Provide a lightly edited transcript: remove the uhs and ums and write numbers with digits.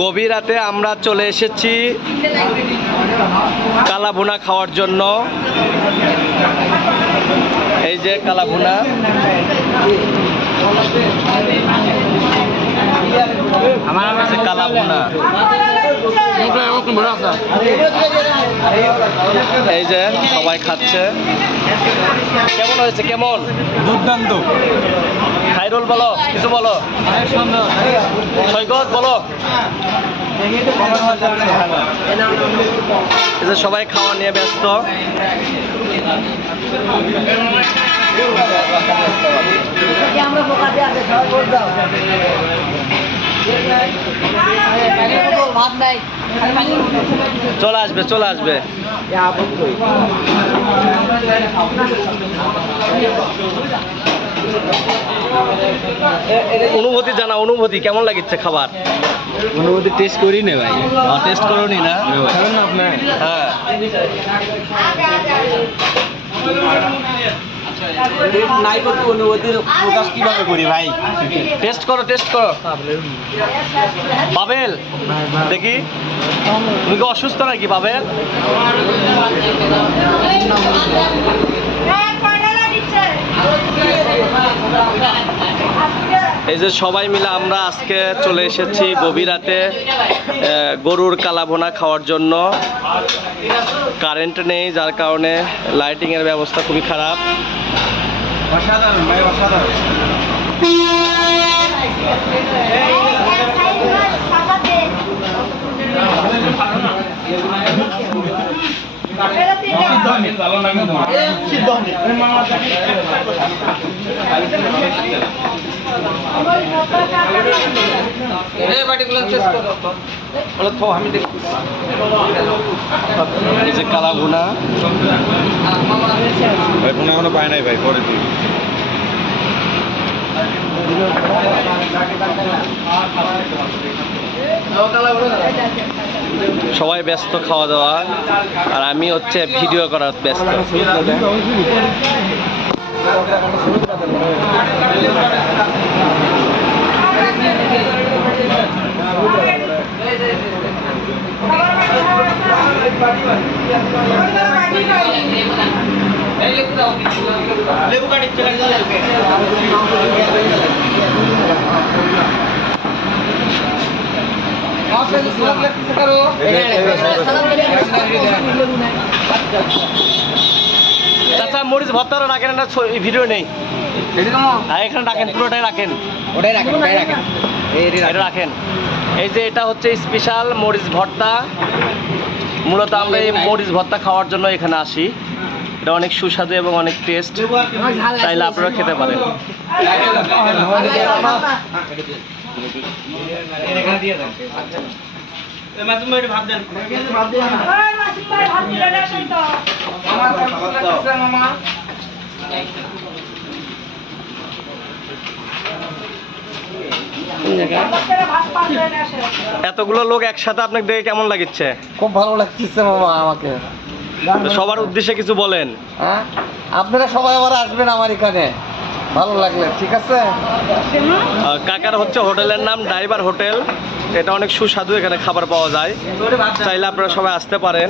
গভীর রাতে আমরা চলে এসেছি কালাভুনা খাওয়ার জন্য। এই যে কালাভুনা, কালাভুনা এই যে সবাই খাচ্ছে। কেমন হয়েছে? কেমন? দুর্দান্ত। খাইরুল বলো, কিছু বলো। সৈকত বলো। এই যে সবাই খাওয়া নিয়ে ব্যস্ত। চলে আসবে, চলে আসবে। অনুভূতি জানা, অনুভূতি কেমন লাগছে খাবার? অনুভূতি টেস্ট করি না ভাই। টেস্ট করো নি না? হ্যাঁ, নাই করতে অনুভূতির প্রকাশ কিভাবে করি ভাই? টেস্ট করো, টেস্ট করো। বাবেল দেখি, তুমি কি অসুস্থ নাকি বাবেল? এই যে সবাই মিলে আমরা আজকে চলে এসেছি গভীর রাতে গরুর কালাভুনা খাওয়ার জন্য। কারেন্ট নেই, যার কারণে লাইটিং এর ব্যবস্থা খুবই খারাপ। অসাধারণ ভাই, অসাধারণ। এই যে কালাভুনা এখনো পায় নাই ভাই, পরে দিই। সবাই ব্যস্ত খাওয়া দাওয়া, আর আমি হচ্ছে ভিডিও করার ব্যস্ত। চাচা মরিচ ভর্তাটা রাখেন না, ভিডিও নেই। এখানে রাখেন, পুরোটাই রাখেন, ওটাই রাখেন, ওটাই রাখেন, এটা রাখেন। এই যে এটা হচ্ছে স্পেশাল মরিচ ভর্তা। মূলত আমরা এই মরিচ ভর্তা খাওয়ার জন্য এখানে আসি। এটা অনেক সুস্বাদু এবং অনেক টেস্ট, চাইলে আপনারা খেতে পারেন। এতগুলো লোক একসাথে আপনাকে দেখে কেমন লাগছে? খুব ভালো লাগতেছে মামা আমাকে। সবার উদ্দেশ্যে কিছু বলেন। হ্যাঁ, আপনারা সবাই আবার আসবেন আমার এখানে, ভালো লাগলে। ঠিক আছে। কাকার হচ্ছে হোটেলের নাম ড্রাইভার হোটেল। এটা অনেক সুস্বাদু, এখানে খাবার পাওয়া যায়, চাইলে আপনারা সবাই আসতে পারেন।